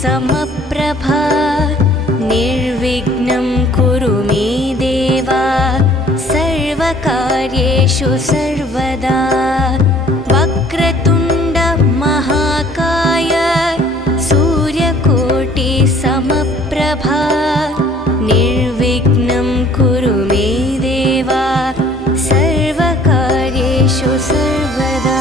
समप्रभा निर्विघ्नं कुरु मे देव सर्वकार्येषु सर्वदा। वक्रतुण्ड महाकाय सूर्यकोटि समप्रभा निर्विघ्नं कुरु मे देव सर्वकार्येषु सर्वदा।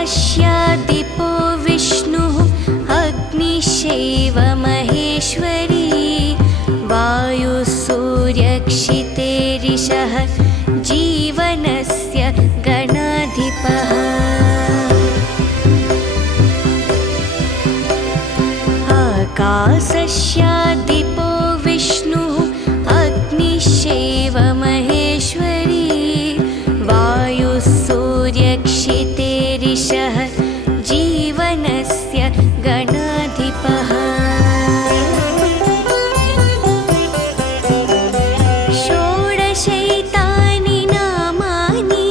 आकाशस्यादिपो विष्णुः अग्निश्चैव महेश्वरी वायुसूर्यक्षितेरिषः जीवनस्य गणाधिपः। आकाशस्यादिपो विष्णुः अग्निश्चैव महेश्वरी वायुसूर्यक्षितेरिषः जीवनस्य गणाधिपः। षोडशैतानि नामानि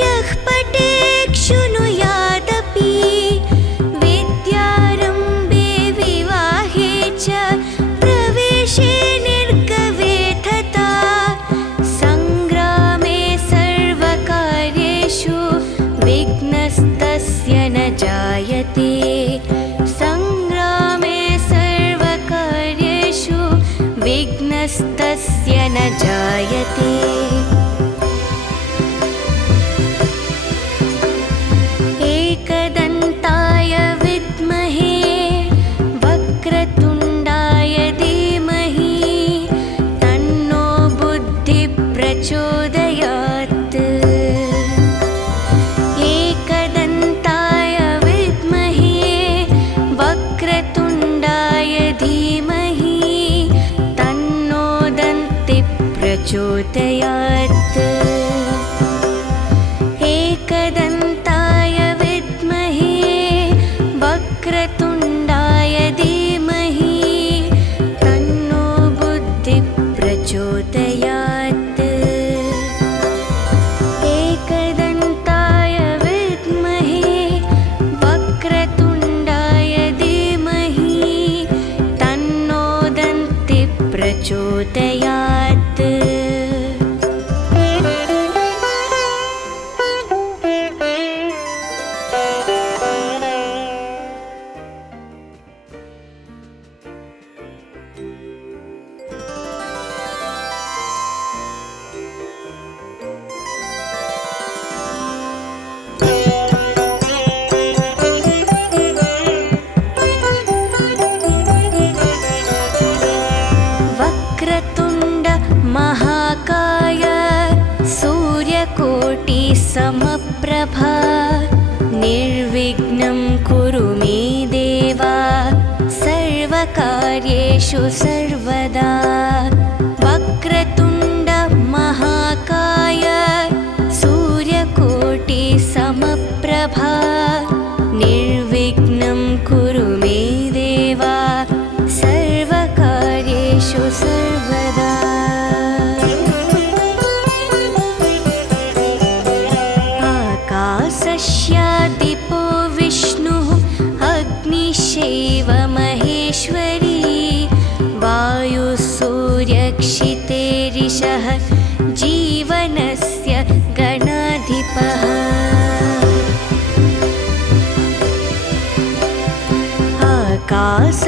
यः पठेत् शृणुयादपि विद्यारम्भे विवाहे च प्रवेशे निर्गमे तथा सङ्ग्रामे सर्वकार्येषु विघ्नस्तस्य न जायते। सङ्ग्रामे सर्वकार्येषु विघ्नस्तस्य न जायते। एकदन्ताय विद्महे वक्रतुण्डाय धीमहि तन्नो बुद्धिः प्रचोदयात्। एकदन्ताय विद्महे वक्रतुण्डाय धीमहि तन्नो दन्तिः प्रचोदयात्। एकदन्ताय विद्महे वक्रतुण्डाय धीमहि तन्नो बुद्धिः प्रचोदयात्। एकदन्ताय विद्महे वक्रतुण्डाय धीमहि तन्नो दन्तिः प्रचोदयात्। वक्रतुण्ड महाकाय सूर्यकोटि समप्रभा निर्विघ्नं कुरु मे देव सर्वकार्येषु सर्वदा। वक्रतुण्ड महाकाय सूर्यकोटि समप्रभा निर्विघ्नं कुरु मे देव सर्वकार्येषु सर्वदा। आकाशस्यादिपो विष्णुः अग्निश्चैव महेश्वरी वायुसूर्यक्षितेरिषः जीवनस्य गणाधिपः।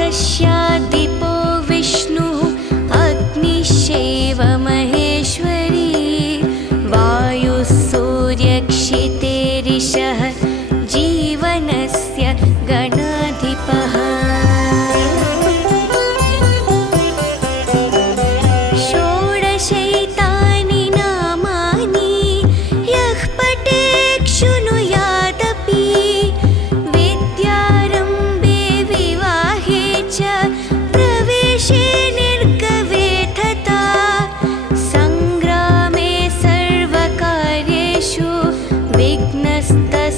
आकाशस्यादिपो विष्णुः अग्निश्चैव महेश्वरी वायुसूर्यक्षितेरिषः जीवनस्य गणाधिपः। षोडशैतानि नामानि यः पठेत् शृणुयादपि विद्यारम्भे विवाहे च प्रवेशे निर्गमे तथा सङ्ग्रामे सर्वकार्येषु विघ्नस्तस्य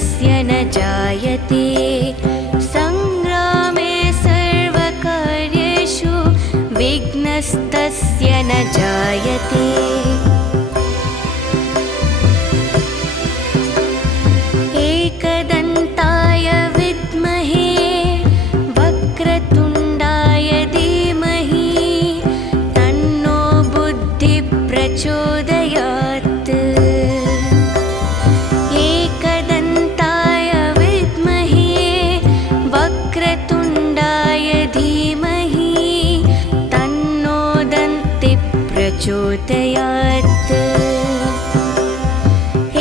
प्रचोदयात्।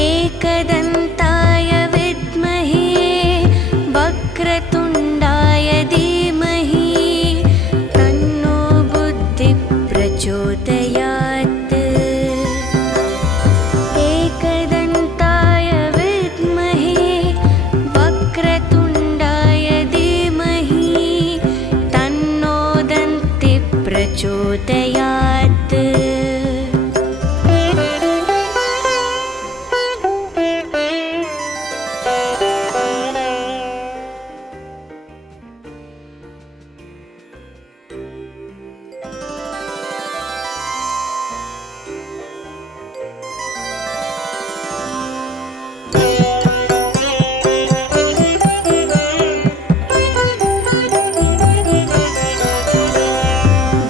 एकदन्ताय विद्महे वक्रतुण्डाय धीमहि तन्नो बुद्धिः प्रचोदयात्। एकदन्ताय विद्महे वक्रतुण्डाय धीमहि तन्नो दन्तिः प्रचोदयात्।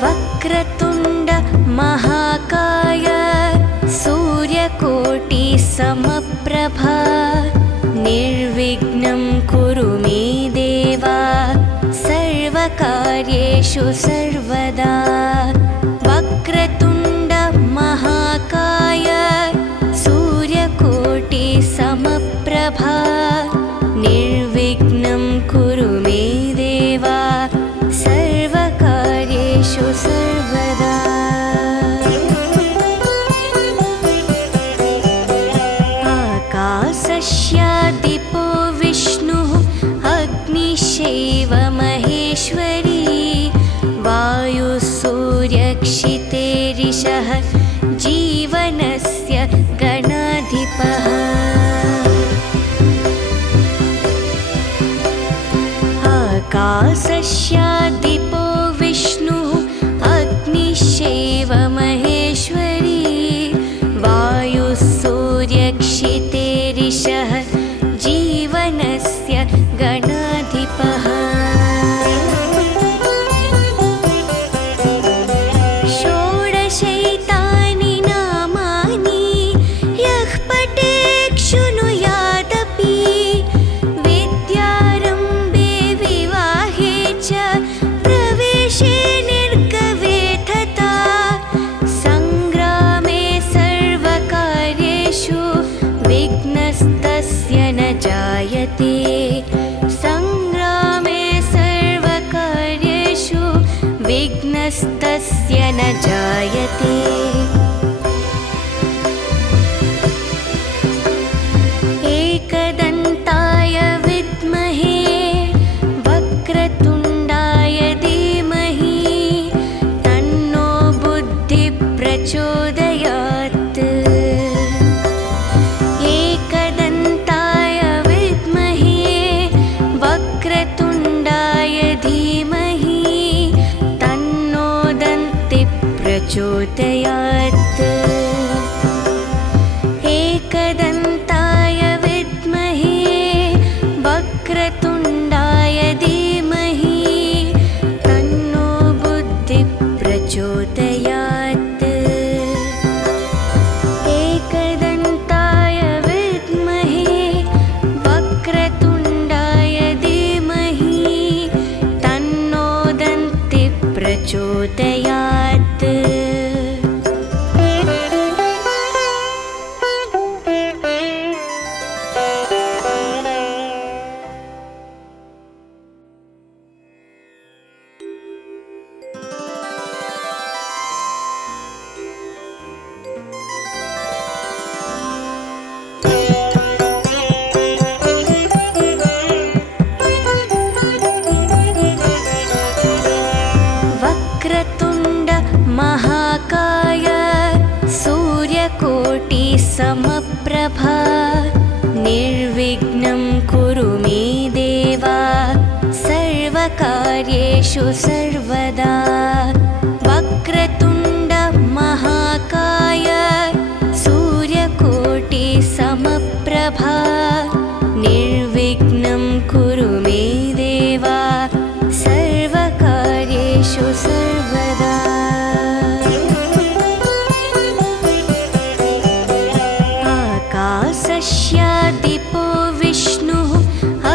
वक्रतुण्ड महाकाय सूर्यकोटि समप्रभा निर्विघ्नं कुरु मे देव सर्वकार्येषु सर्वदा। वक्रतुण्ड महाकाय सूर्यकोटि समप्रभा निर्विघ्नं कुरु मे देव सर्वकार्येषु सर्वदा। आकाशस्यादिपो विष्णुः अग्निश्चैव महेश्वरी वायुः सूर्यक्षितेरिषः जीवनस्य गणाधिपः। आकाशस्यादिपो विष्णुः अग्निश्चैव महेश्वरी वायुः सूर्यक्षितेरिषः जीवनस्य गणाधिपः। षोडशैतानि नामानि यः पठेत् शृणुयादपि विद्यारम्भे विवाहे च प्रवेशे निर्गवे तथा सङ्ग्रामे सर्वकार्येषु विघ्नस्तस्य न जायते। सङ्ग्रामे सर्वकार्येषु विघ्नस्तस्य न जायते। एकदन्ताय विद्महे वक्रतुण्डाय धीमहि तन्नो बुद्धिः प्रचोदयात्। एकदन्ताय विद्महे वक्रतुण्डाय धीमहि तन्नो दन्तिः प्रचोदयात्। एकदन्ताय विद्महे वक्रतुण्डाय धीमहि तन्नो बुद्धिः प्रचोदयात्। एकदन्ताय विद्महे वक्रतुण्डाय धीमहि तन्नो दन्तिः प्रचोदयात्। वक्रतुण्ड महाकाय सूर्यकोटि समप्रभा निर्विघ्नं कुरु मे देव सर्वकार्येषु सर्वदा। वक्रतुण्ड महाकाय सूर्यकोटि समप्रभा निर्विघ्नं कुरु मे देव सर्वकार्येषु सर्वदा। आकाशस्यादिपो विष्णुः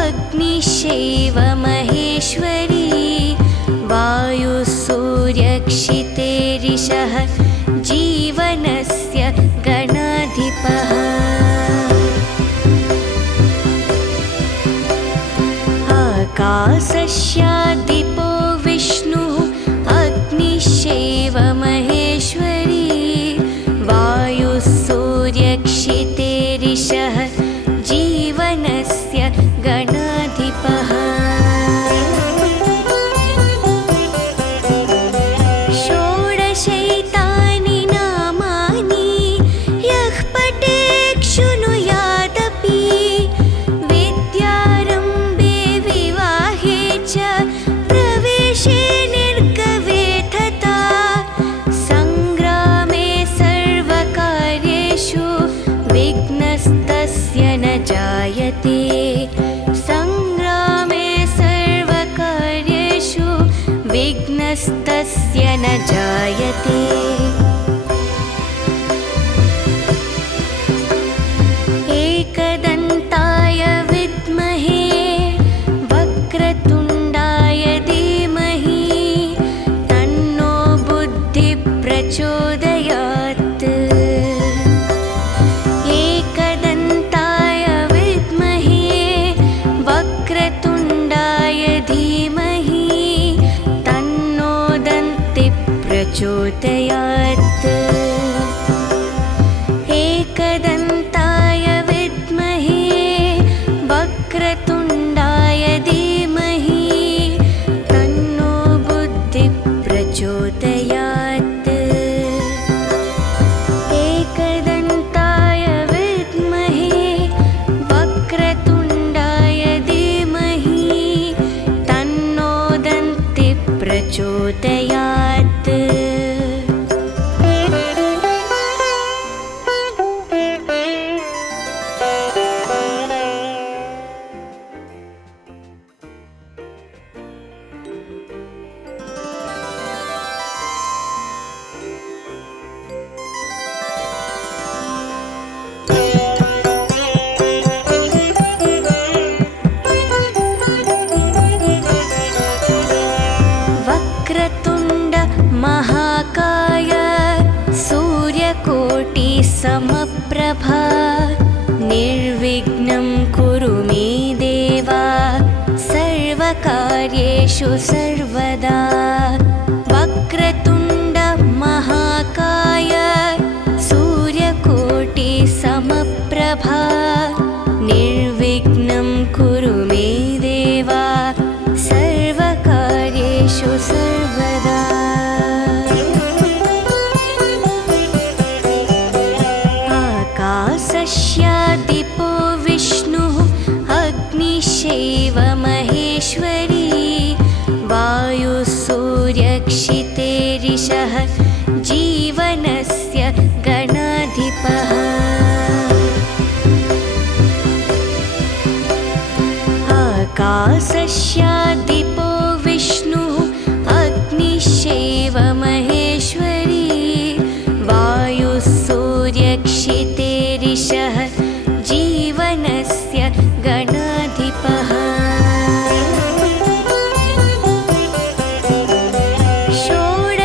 अग्निश्चैव महेश्वरी वायुः सूर्यक्षितेरिषः जीवनस्य गणाधिपः आकाशस्यादिपो विष्णुः अग्निश्चैव महेश्वरी वायुः सूर्यक्षितेरिषः जीवनस्य गणाधिपः षोडशैतानि नामानि यः पठेत् शृणुयादपि विद्यारम्भे विवाहे च प्रवेशे निर्गमे तथा सङ्ग्रामे सर्वकार्येषु विघ्नस्तस्य न जायते सङ्ग्रामे सर्वकार्येषु विघ्नस्तस्य न जायते एकदन्ताय विद्महे वक्रतुण्डाय धीमहि तन्नो बुद्धिः प्रचोदयात् एकदन्ताय विद्महे वक्रतुण्डाय धीमहि तन्नो दन्तिः प्रचोदयात् एकदन्ताय विद्महे वक्रतुण्डाय धीमहि तन्नो बुद्धिः प्रचोदयात् एकदन्ताय विद्महे वक्रतुण्डाय धीमहि तन्नो दन्तिः प्रचोदयात् वक्रतुण्ड महाकाय सूर्यकोटि समप्रभा निर्विघ्नं कुरु मे देव सर्वकार्येषु सर्वदा वक्रतुण्ड महाकाय सूर्यकोटि समप्रभा निर्विघ्नं कुरु मे देव सर्वकार्येषु सर्वदा आकाशस्यादिपो विष्णुः अग्निश्चैव महेश्वरी वायुः सूर्यक्षितेरिषः जीवनस्य गणाधिपः आकाशस्यादिपो विष्णुः अग्निश्चैव महेश्वरी वायुः सूर्यक्षितेरिषः जीवनस्य गणाधिपः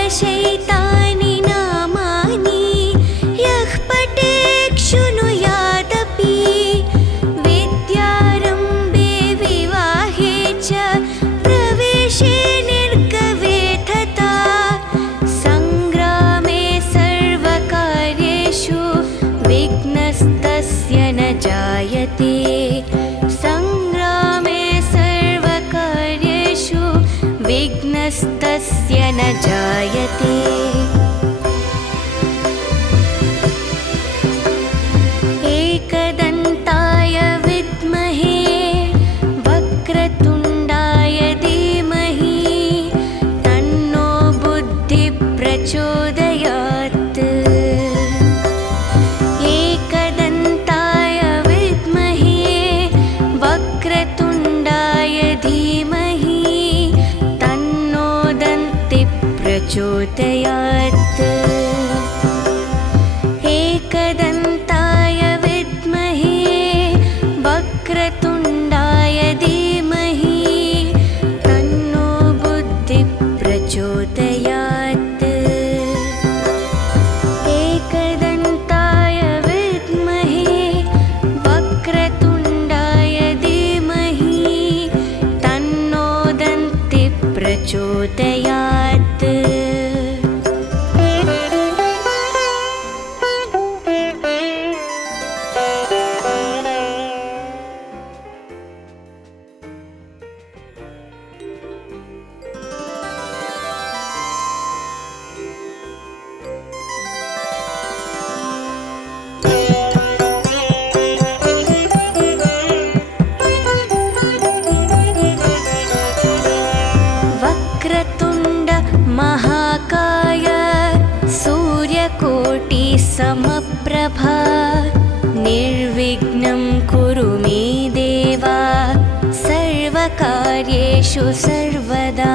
षोडशैतानि नामानि यः पठेत् शृणुयादपि विद्यारम्भे विवाहे च प्रवेशे निर्गमे तथा सङ्ग्रामे सर्वकार्येषु विघ्नस्तस्य न जायते सङ्ग्रामे सर्वकार्येषु विघ्नस्तस्य न जायते एकदन्ताय विद्महे वक्रतुण्डाय धीमहि तन्नो बुद्धिः प्रचोदयात् एकदन्ताय विद्महे वक्रतुण्डाय धीमहि तन्नो दन्तिः प्रचोदयात् एकदन्ताय विद्महे वक्रतुण्डाय धीमहि तन्नो बुद्धिः प्रचोदयात् एकदन्ताय कार्येषु सर्वदा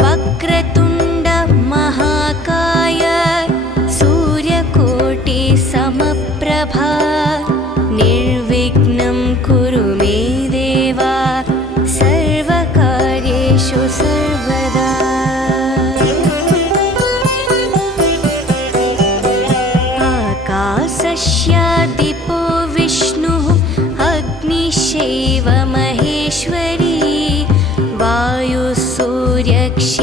वक्रतुण्ड महाकाय सूर्यकोटि समप्रभा निर्विघ्नं कुरु मे देव सर्वकार्येषु सर्वदा। आकाशस्यादिपो विष्णुः अग्निश्चैव महेश्वरी वायुः सूर्यक्षितेरिषः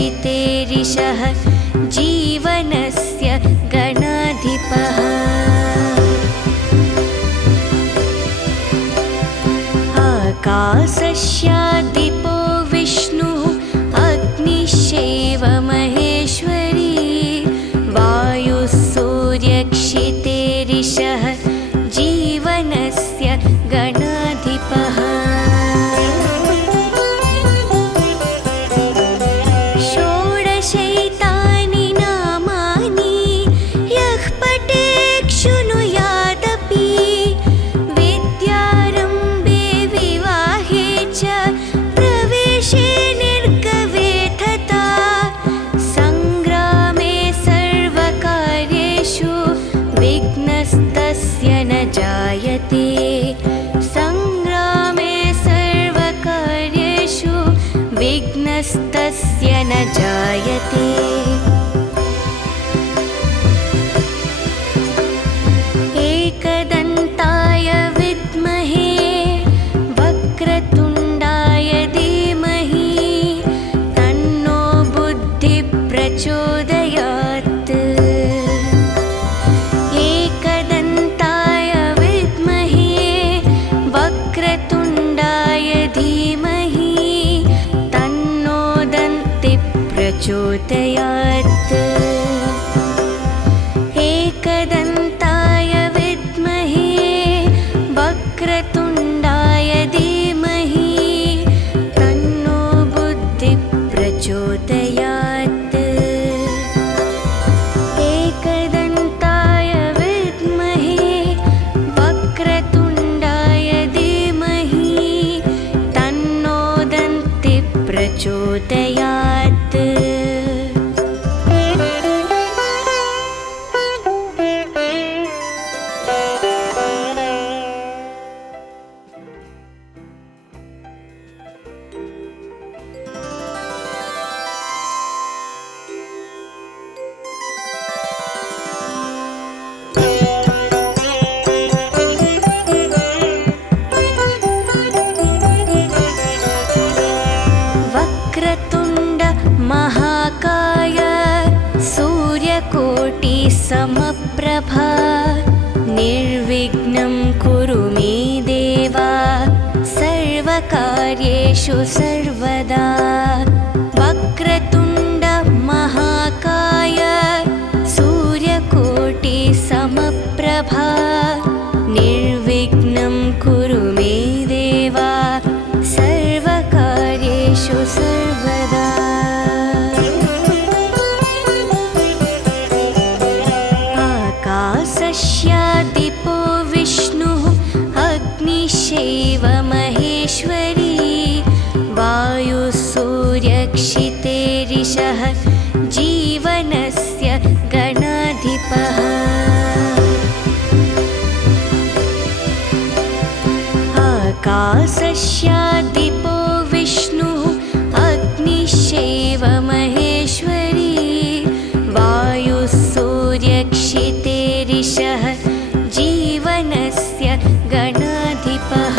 जीवनस्य गणाधिपः। आकाशस्यादिपो विष्णुः अग्निश्चैव महेश्वरी वायुः सूर्यक्षितेरिषः जीवनस्य गणाधिपः। षोडशैतानि नामानि यः पठेत् शृणुयादपि विद्यारम्भे विवाहे च प्रवेशे निर्गमे तथा सङ्ग्रामे सर्वकार्येषु विघ्नस्तस्य न जायते। सङ्ग्रामे सर्वकार्येषु विघ्नस्तस्य न जायते। एकदन्ताय विद्महे वक्रतुण्डाय धीमहि तन्नो बुद्धिः प्रचोदयात्। एकदन्ताय विद्महे वक्रतुण्डाय धीमहि तन्नो दन्तिः प्रचोदयात्। एकदन्ताय विद्महे वक्रतुण्डाय धीमहि तन्नो बुद्धिः प्रचोदयात्। एकदन्ताय विद्महे वक्रतुण्डाय धीमहि तन्नो दन्तिः प्रचोदयात्। वक्रतुण्ड महाकाय सूर्यकोटि समप्रभा निर्विघ्नं कुरु मे देव सर्वकार्येषु सर्वदा। वक्रतुण्ड महाकाय सूर्यकोटि समप्रभा निर्विघ्नं कुरु मे देव सर्वकार्येषु सर्वदा। आकाशस्यादिपो विष्णुः अग्निश्चैव महेश्वरी वायुः सूर्यक्षितेरिषः जीवनस्य गणाधिपः। आकाशस्यादिपो विष्णुः अग्निश्चैव महेश्वरी वायुः सूर्यक्षितेरिषः जीवनस्य गणाधिपः।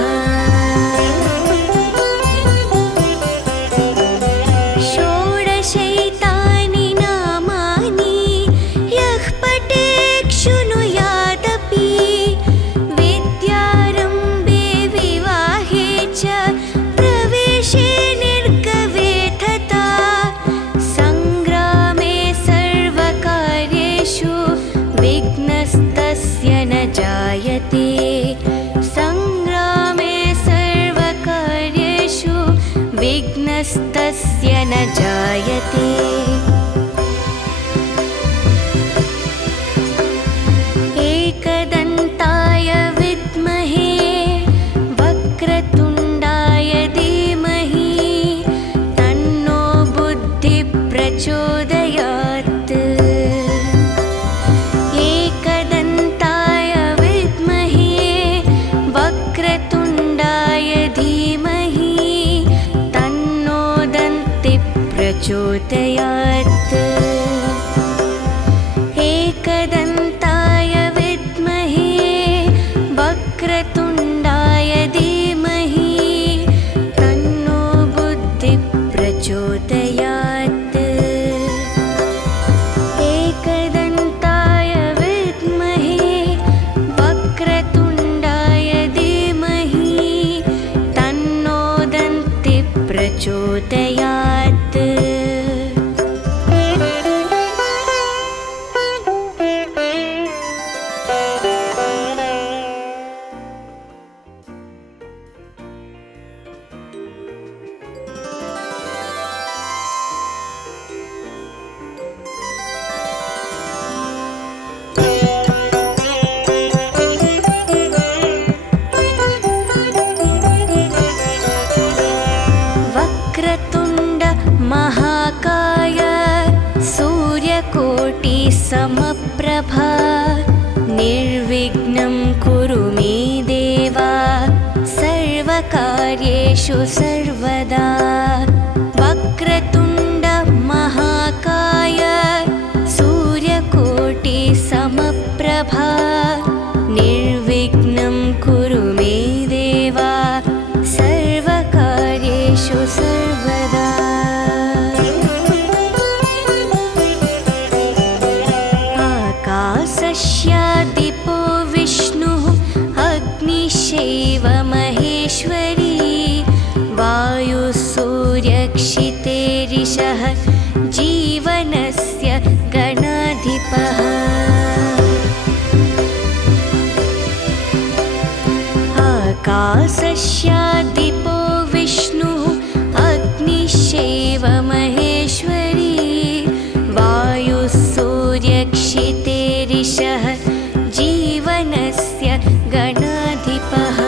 षोडशैतानि नामानि यः पठेत् शृणुयादपि विद्यारम्भे विवाहे च प्रवेशे निर्गमे तथा सङ्ग्रामे सर्वकार्येषु विघ्नस्तस्य न जायते। सङ्ग्रामे सर्वकार्येषु विघ्नस्तस्य न जायते। एकदन्ताय विद्महे वक्रतुण्डाय धीमहि प्रचोदयात् एकदन्ताय विद्महे वक्रतुण्डाय धीमहि तन्नो बुद्धिः प्रचोदयात् एकदन्ताय विद्महे वक्रतुण्डाय धीमहि तन्नो दन्तिः प्रचोदयात् वक्रतुण्ड महाकाय सूर्यकोटि समप्रभा निर्विघ्नं कुरु मे देव सर्वकार्येषु सर्वदा वक्रतुण्ड महाकाय सूर्यकोटि समप्रभा निर्विघ्नं कुरु मे देव सर्वकार्येषु सर्वदा आकाशस्यादिपो विष्णुः अग्निश्चैव महेश्वरी वायुः सूर्यक्षितेरिषः जीवनस्य गणाधिपः आकाशस्यादिपो विष्णुः अग्निश्चैव महेश्वरी वायुः सूर्यक्षितेरिषः जीवनस्य गणाधिपः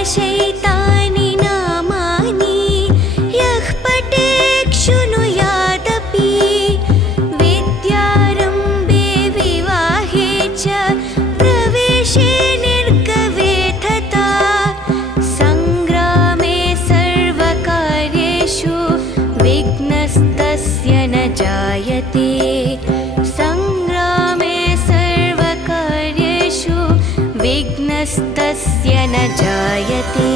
षोडशैतानि नामानि यः पठेत् शृणुयादपि विद्यारम्भे विवाहे च प्रवेशे निर्गवे तथा सङ्ग्रामे सर्वकार्येषु विघ्नस्तस्य न जायते सङ्ग्रामे सर्वकार्येषु विघ्नस्तस्य न जायते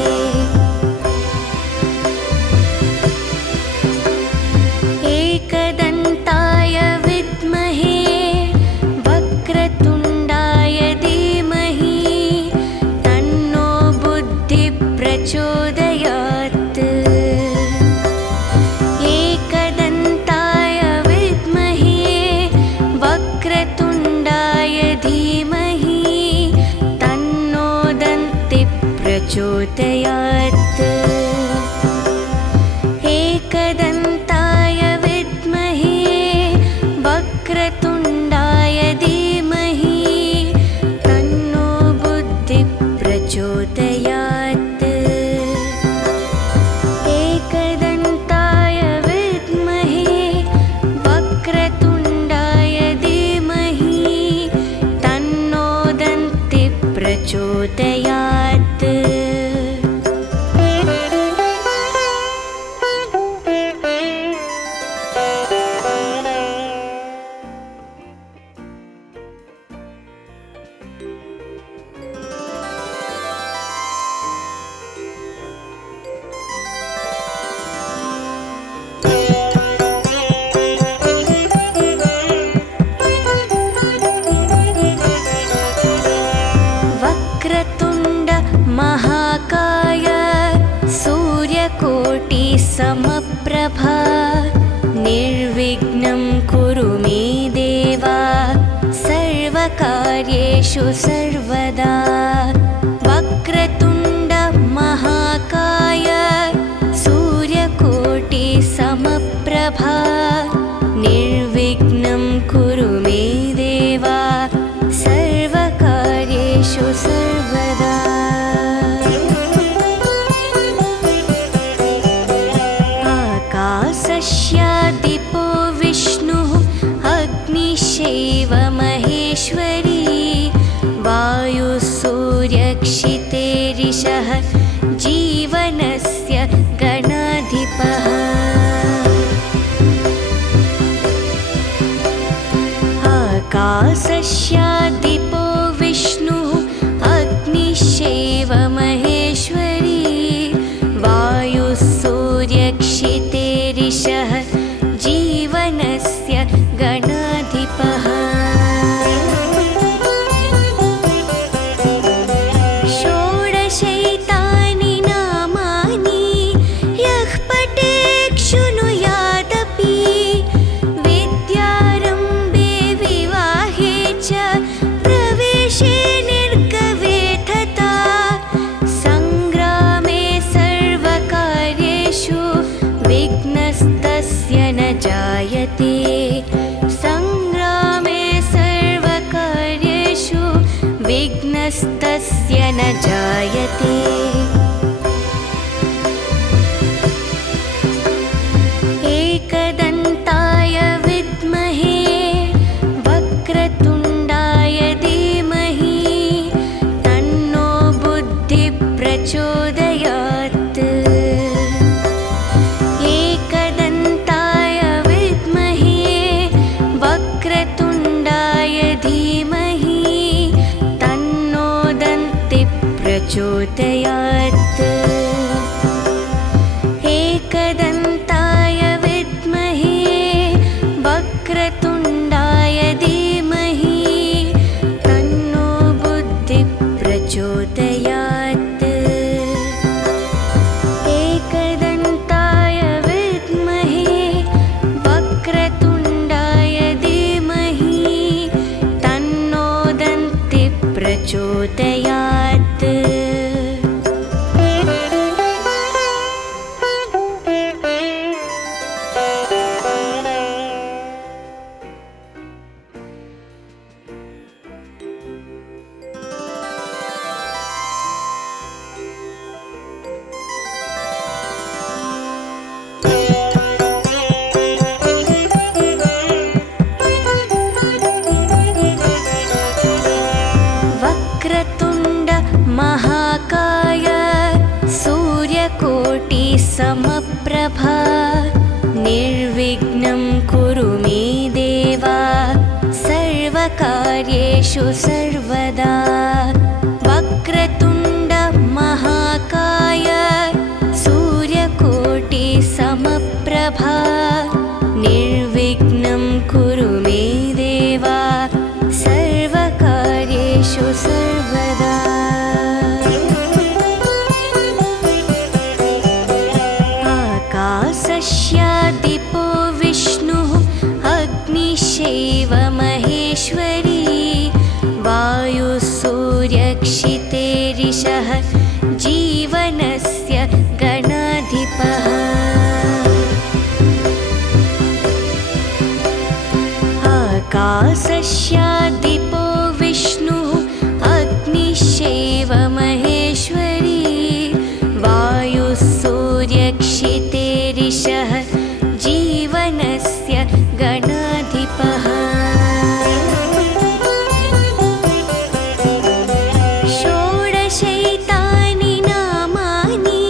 एकदन्ताय विद्महे वक्रतुण्डाय धीमहि तन्नो बुद्धिः प्रचोदयात् एकदन्ताय विद्महे वक्रतुण्डाय धीमहि तन्नो दन्तिः प्रचोदयात् एकदन्ताय विद्महे वक्रतुण्डाय धीमहि तन्नो बुद्धिः प्रचोदयात् एकदन्ताय विद्महे वक्रतुण्डाय धीमहि तन्नो दन्तिः प्रचोदयात् वक्रतुण्ड महाकाय सूर्यकोटि समप्रभा निर्विघ्नं कुरु मे देव सर्वकार्येषु सर्वदा वक्रतुण्ड महाकाय सूर्यकोटि समप्रभा निर्विघ्नं कुरु मे देव सर्वकार्येषु सर्वदा आकाशस्यादिपो विष्णुः अग्निश्चैव महेश्वरी वायुः सूर्यक्षितेरिषः जीवन आकाशस्यादिपो विष्णुः अग्निश्चैव महेश्वरी वायुः सूर्यक्षितेरिषः जीवनस्य गणाधिपः षोडशैतानि नामानि यः पठेत् शृणुयादपि विद्यारम्भे विवाहे च प्रवेशे निर्गवे तथा सङ्ग्रामे सर्वकार्येषु विघ्नस्तस्य न जायते सङ्ग्रामे सर्वकार्येषु विघ्नस्तस्य न जायते एकदन्ताय विद्महे वक्रतुण्डाय धीमहि तन्नो बुद्धिः प्रचोदयात् एकदन्ताय विद्महे वक्रतुण्डाय धीमहि तन्नो दन्तिः प्रचोदयात् एकदन्ताय विद्महे वक्रतुण्डाय धीमहि तन्नो बुद्धिः प्रचोदयात् एकदन्ताय विद्महे वक्रतुण्डाय धीमहि तन्नो दन्तिः प्रचोदयात् वक्रतुण्ड महाकाय सूर्यकोटि समप्रभा निर्विघ्नं कुरु मे देव सर्वकार्येषु सर्वदा वक्रतुण्ड महाकाय सूर्यकोटि समप्रभा निर्विघ्नं कुरु मे देव सर्वकार्येषु सर्वदा आकाशस्यादिपो विष्णुः अग्निश्चैव महेश्वरी वायुः सूर्यक्षितेरिषः जीवनस्य गणाधिपः आकाशस्यादिपो विष्णुः अग्निश्चैव महेश्वरी वायुः सूर्यक्षितेरिषः जीवनस्य गणाधिपः षोडशैतानि नामानि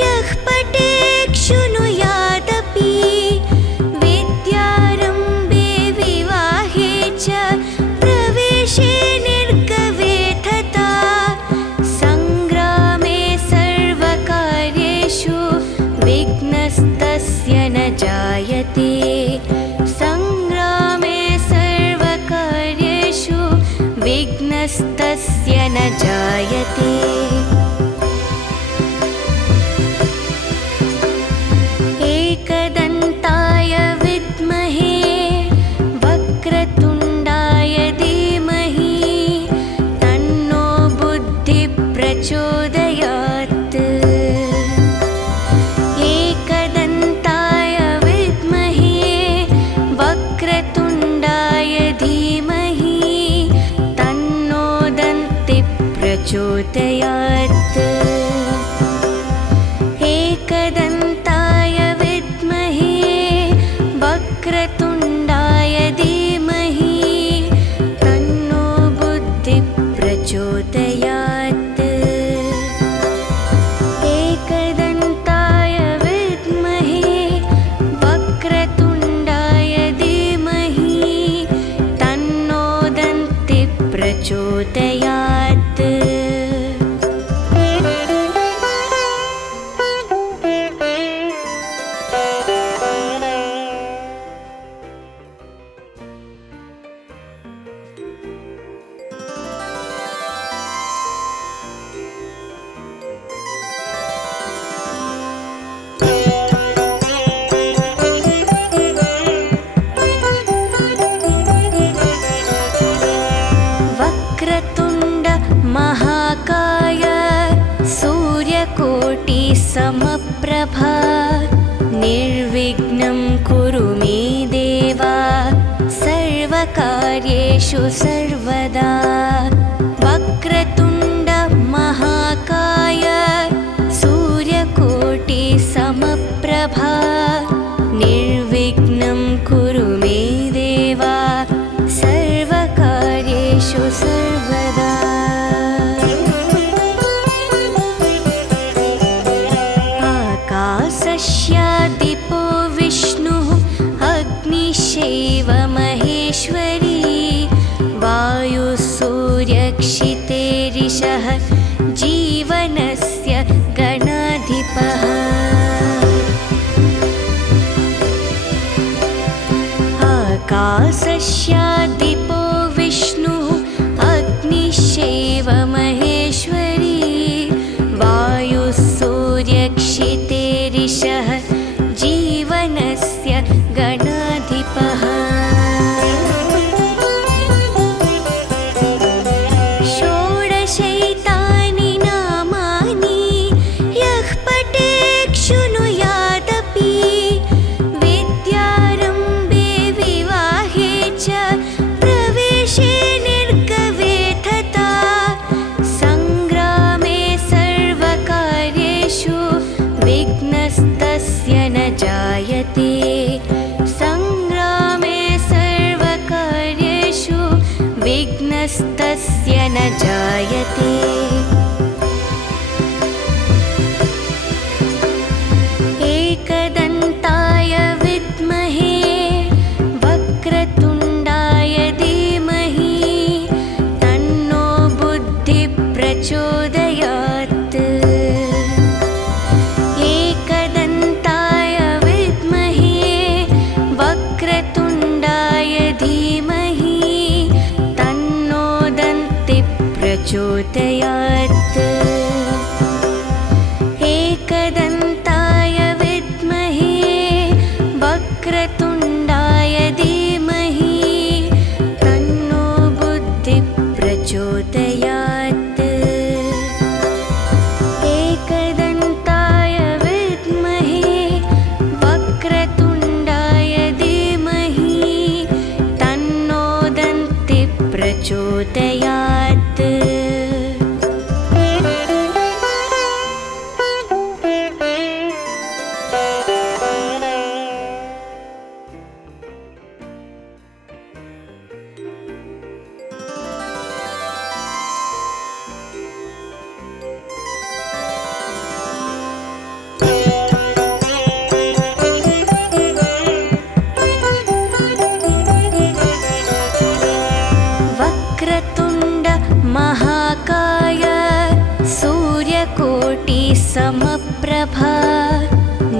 यः पठेत् शृणुयादपि विद्यारम्भे विवाहे च प्रवेशे निर्गवे तथा सङ्ग्रामे सर्वकार्येषु विघ्नस्तस्य न जायते सङ्ग्रामे सर्वकार्येषु विघ्नस्तस्य न जायते एकदन्ताय विद्महे वक्रतुण्डाय धीमहि तन्नो बुद्धिः प्रचोदयात् एकदन्ताय विद्महे वक्रतुण्डाय धीमहि तन्नो दन्तिः प्रचोदयात् एकदन्ताय विद्महे वक्रतुण्डाय धीमहि तन्नो बुद्धिः प्रचोदयात् एकदन्ताय विद्महे वक्रतुण्डाय धीमहि तन्नो दन्तिः वक्रतुण्ड महाकाय सूर्यकोटिसमप्रभा निर्विघ्नं कुरु मे देव सर्वकार्येषु सर्वदा। वक्रतुण्ड महाकाय सूर्यकोटिसमप्रभा निर्विघ्नं कुरु मे देव सर्वकार्येषु सर्वदा। आकाशस्यादिपो विष्णुः अग्निश्चैव महेश्वरी वायुः सूर्यक्षितेरिषः जीवनस्य गणाधिपः। आकाशस्यादिपो विष्णुः अग्निश्चैव महेश्वरी वायुः सूर्यक्षितेरिषः जीवनस्य गणाधिपः। षोडशैतानि नामानि यः पठेत् शृणुयादपि विद्यारम्भे विवाहे च प्रवेशे निर्गमे तथा सङ्ग्रामे सर्वकार्येषु विघ्नस्तस्य न जायते। सङ्ग्रामे सर्वकार्येषु विघ्नस्तस्य न जायते। एकदन्ताय विद्महे वक्रतुण्डाय धीमहि तन्नो बुद्धिः प्रचोदयात्। एकदन्ताय विद्महे वक्रतुण्डाय धीमहि तन्नो दन्तिः प्रचोदयात्। एकदन्ताय विद्महे वक्रतुण्डाय धीमहि तन्नो बुद्धिः प्रचोदयात्। एकदन्ताय विद्महे वक्रतुण्डाय धीमहि तन्नो दन्तिः प्रचोदयात्। वक्रतुण्ड महाकाय सूर्यकोटिसमप्रभा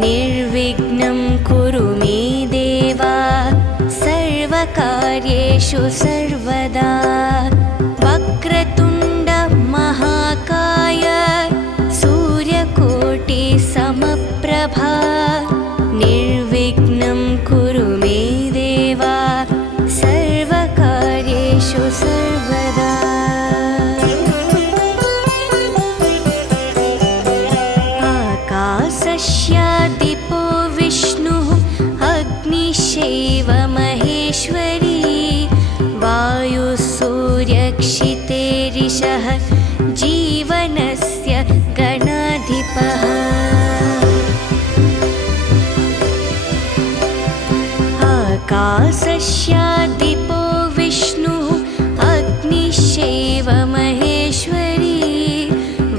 निर्विघ्नं कुरु मे देव सर्वकार्येषु सर्वदा। वक्रतुण्ड महाकाय सूर्यकोटिसमप्रभा निर्विघ्नं कुरु मे देव सर्वकार्येषु सर्वदा। आकाशस्यादिपो विष्णुः अग्निश्चैव महेश्वरी वायुः सूर्यक्षितेरिषः जीवनस्य गणाधिपः। आकाशस्यादिपो विष्णुः अग्निश्चैव महेश्वरी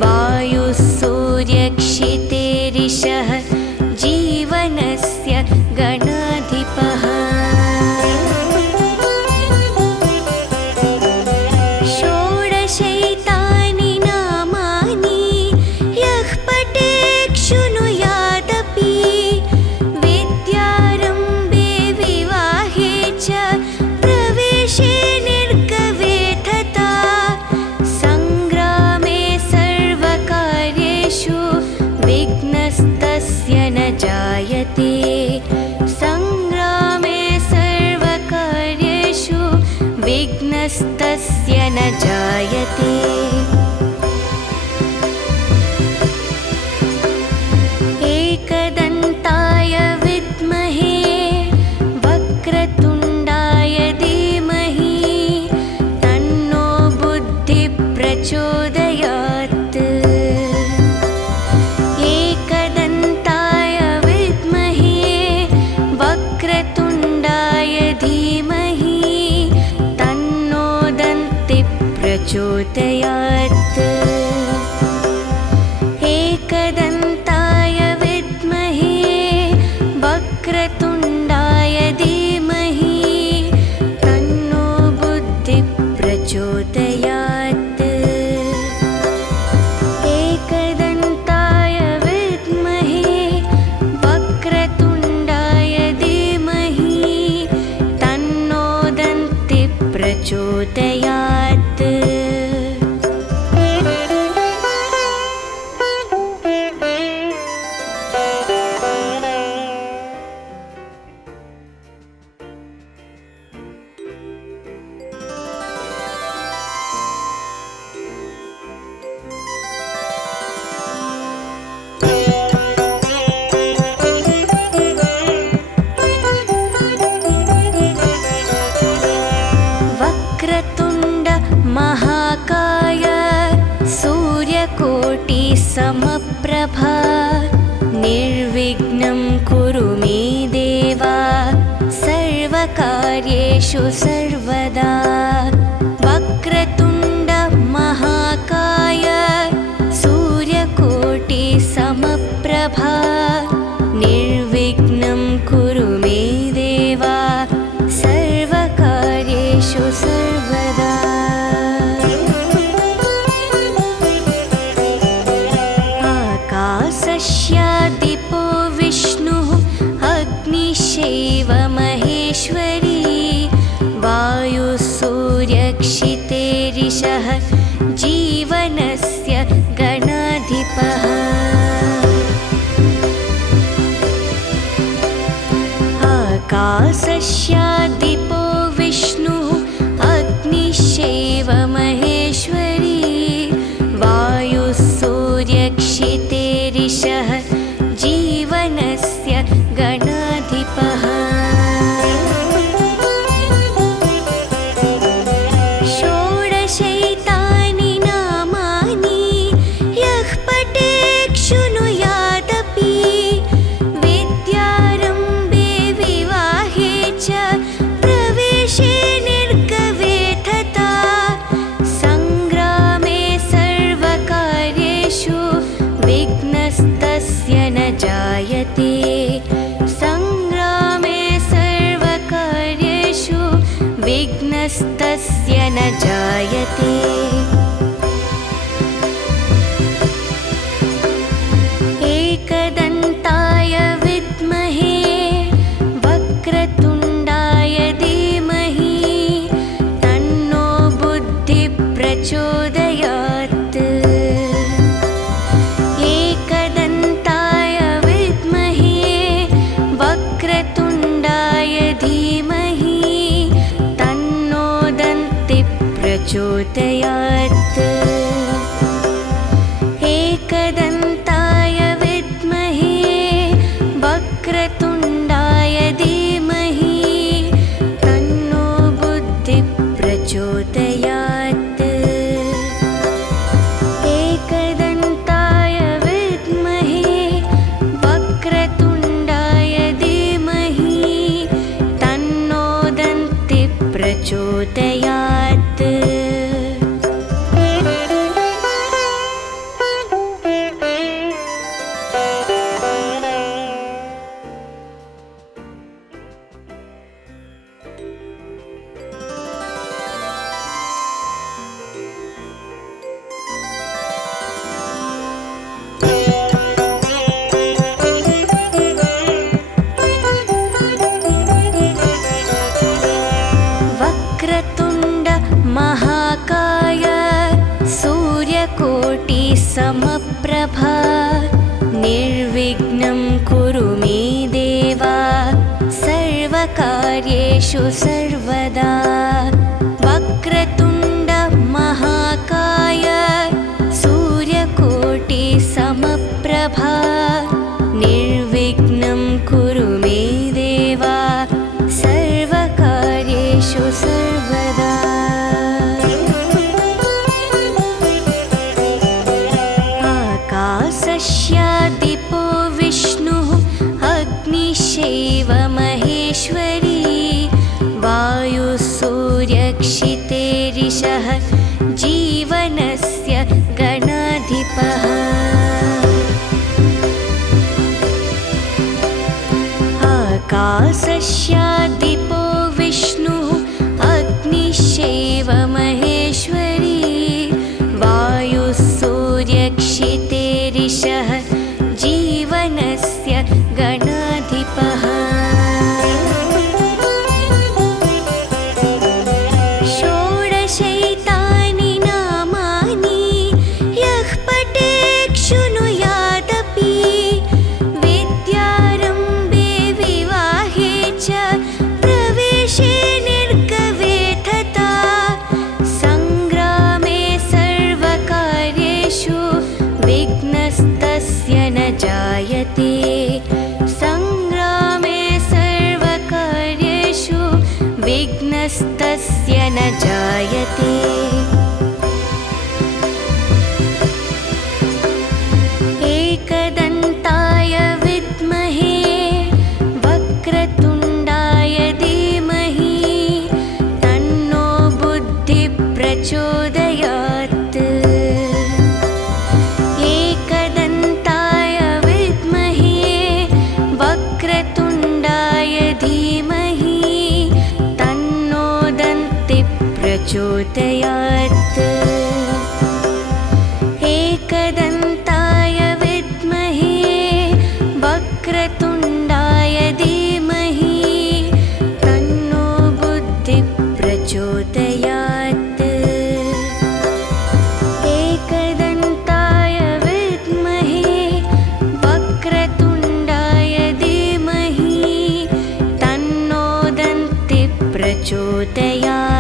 वायुः सूर्यक्षितेरिषः जीवनस्य गणाधिपः। षोडशैतानि नामानि यः पठेत् शृणुयादपि विद्यारम्भे विवाहे च जायते। एकदन्ताय विद्महे वक्रतुण्डाय धीमहि तन्नो बुद्धिः प्रचोदयात्। एकदन्ताय विद्महे वक्रतुण्डाय धीमहि तन्नो दन्तिः प्रचोदयात्। एकदन्ताय विद्महे वक्रतुण्डाय धीमहि तन्नो बुद्धिः प्रचोदयात्। एकदन्ताय विद्महे वक्रतुण्डाय धीमहि तन्नो दन्तिः प्रचोदयात्। वक्रतुण्ड महाकाय सूर्यकोटि समप्रभा निर्विघ्नं कुरु मे देव सर्वकार्येषु सर्वदा। वक्रतुण्ड महाकाय सूर्यकोटि समप्रभा निर्विघ्नं कुरु मे देव सर्वकार्येषु सर्वदा। आकाशस्यादिपो विष्णुः अग्निश्चैव महेश्वरी वायुः सूर्यक्षितेरिषः जीवनस्य गणाधिपः। आकाशस्यादिपो विष्णुः अग्निश्चैव महेश्वरी वायुः सूर्यक्षितेरिषः जीवनस्य गणाधिपः। षोडशैतानि नामानि यः पठेत् शृणुयादपि विद्यारम्भे विवाहे च प्रवेशे निर्गमे तथा सङ्ग्रामे सर्वकार्येषु विघ्नस्तस्य न जायते। सङ्ग्रामे सर्वकार्येषु विघ्नस्तस्य न जायते। एकदन्ताय विद्महे वक्रतुण्डाय धीमहि तन्नो बुद्धिः प्रचोदयात्। एकदन्ताय विद्महे वक्रतुण्डाय धीमहि तन्नो दन्तिः प्रचोदयात्। एकदन्ताय विद्महे वक्रतुण्डाय धीमहि तन्नो बुद्धिः प्रचोदयात्। एकदन्ताय विद्महे वक्रतुण्डाय धीमहि तन्नो दन्तिः प्रचोदयात्। वक्रतुण्ड महाकाय सूर्यकोटि समप्रभा निर्विघ्नं कुरु मे देव सर्वकार्येषु सर्वदा। वक्रतुण्ड महाकाय महेश्वरीशः जीवनस्य गणाधिपः आकाशस्यादिपो विष्णुः अग्निश्चैव महेश्वरी वायुः सूर्यक्षितेरिषः जीवनस्य गणाधिपः षोडशैतानि नामानि यः पठेत् शृणुयादपि विद्यारम्भे विवाहे च प्रवेशे निर्गमे तथा सङ्ग्रामे सर्वकार्येषु विघ्नस्तस्य न जायते सङ्ग्रामे सर्वकार्येषु विघ्नस्तस्य न जायते एकदन्ताय विद्महे वक्रतुण्डाय धीमहि तन्नो बुद्धिः प्रचोदयात् एकदन्ताय विद्महे वक्रतुण्डाय धीमहि तन्नो दन्तिः प्रचोदयात् एकदन्ताय विद्महे वक्रतुण्डाय धीमहि तन्नो बुद्धिः प्रचोदयात् एकदन्ताय विद्महे वक्रतुण्डाय धीमहि तन्नो दन्तिः प्रचोदयात्